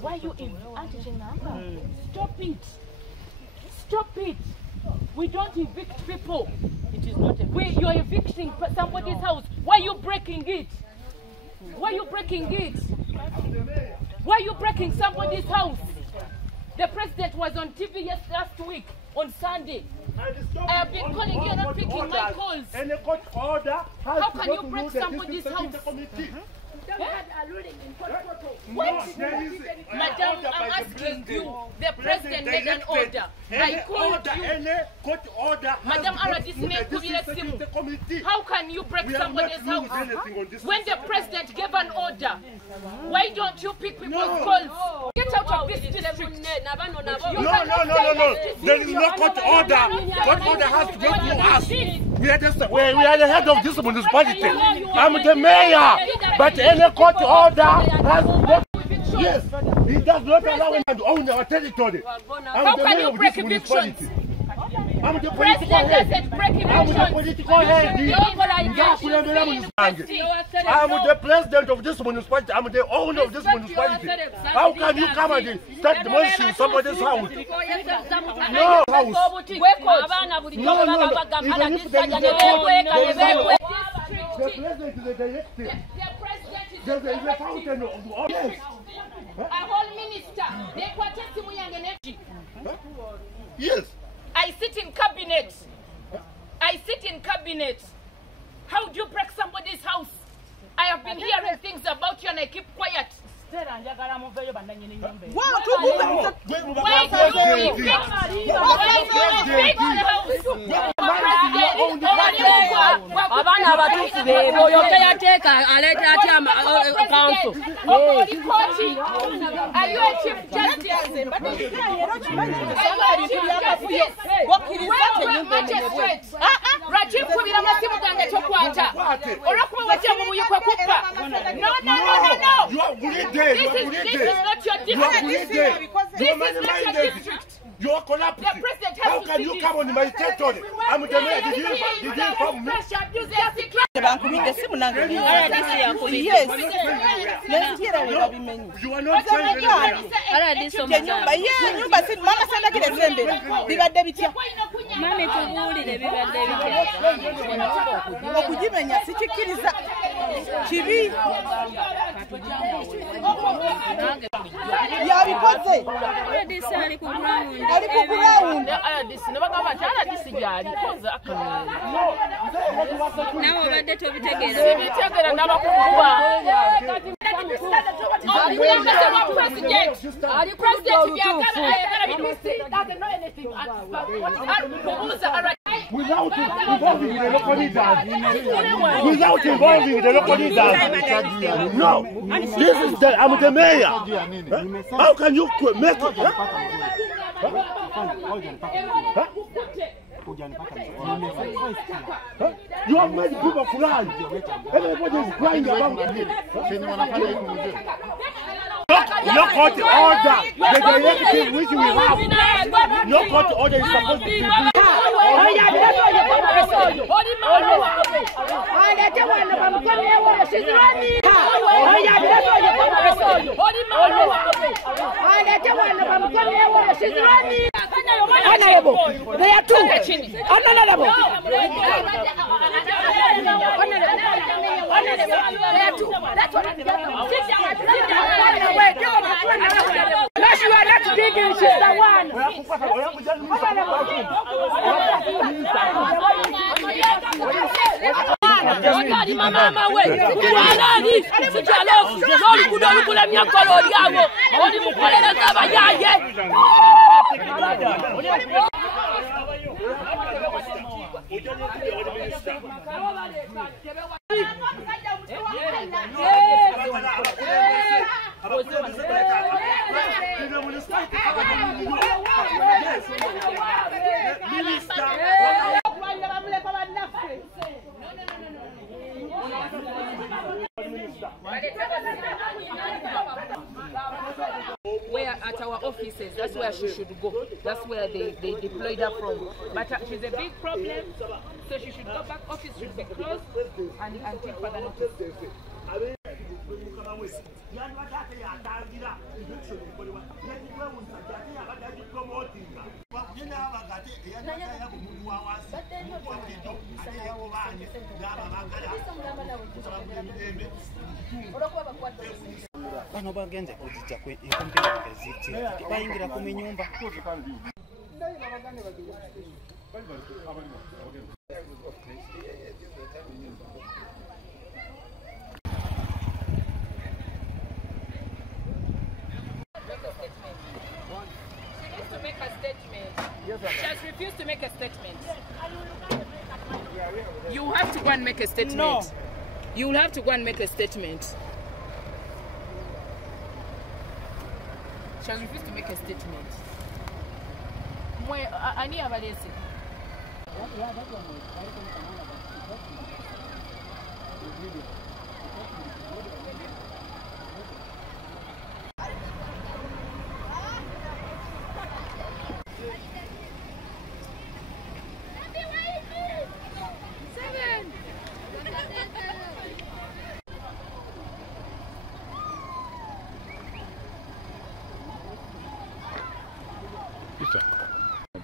Why you Stop it. Stop it. We don't evict people. It is not you're evicting somebody's house. Why are you breaking it? Why are you breaking it? Why are you breaking somebody's house? The president was on TV last week, on Sunday. I have been calling you, not picking my calls. How can you break somebody's house? What? Madam, I'm asking you. The president made an order. I called you. Madam, how can you break somebody's house? When the president gave an order, why don't you pick people's calls? Get out of this district. No. There is no court order. Court order has to go through us. We are the head of this municipality. I'm the mayor. But any court order has no. Yes, he does not allow anyone to own our territory. How can you break evictions? I'm the president doesn't break evictions. I'm the political head. I'm the president of this municipality. I'm the owner of this municipality. How can you come and start demolishing somebody's house? No house. No. Even if there is a the president is a director. There is a fountain of yes. A whole minister. Yes. I sit in cabinet. How do you break somebody's house? I have been hearing things about you and I keep quiet. Why are you a chief justice? No. This is not your district. This is not your district. You are collapsing. How can you come on my territory? I'm the mayor. Did you inform me? Yes. You are not trying without involving the local leaders. Without involving the local leaders. No. This is the, I'm the mayor. How can you make it? You have made people cry. Everybody is crying about it. No court order. The directive which we have. No court order is supposed to be. They are two. You are not digging, she's the one. Where at our offices. That's where she should go. That's where they deployed her from. But she's a big problem, so she should go back. Office should be closed and take further notice. Bano bagenze kuzijja kwe enkompera ngaziti bayingira ku minyumba. She has refused to make a statement. You have to go and make a statement. No. You will have to go and make a statement. She has refused to make a statement. Ani abalese.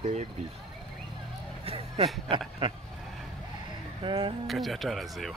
Baby. Kati atalazeewa.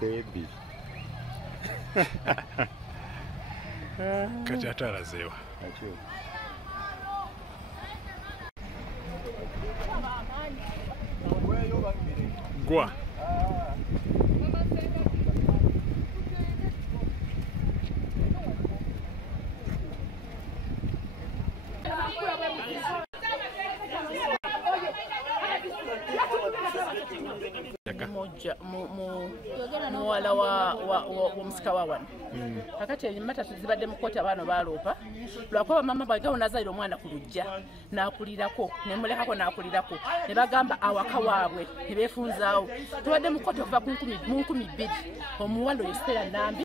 Baby. Kati atalazeewa. Gwa. muwala wa musika wa wano kakati emata zibadde mu kkooti abaana baaloopa lwakuba mama bagawo nazaira omwana ku lujja n'akulirako nemulekako n'akulirako ne bagamba awaka waabwe ne beefunzaawo tubadde mu kkooti okuva mu 2000 omuwala oyo Stella Nambi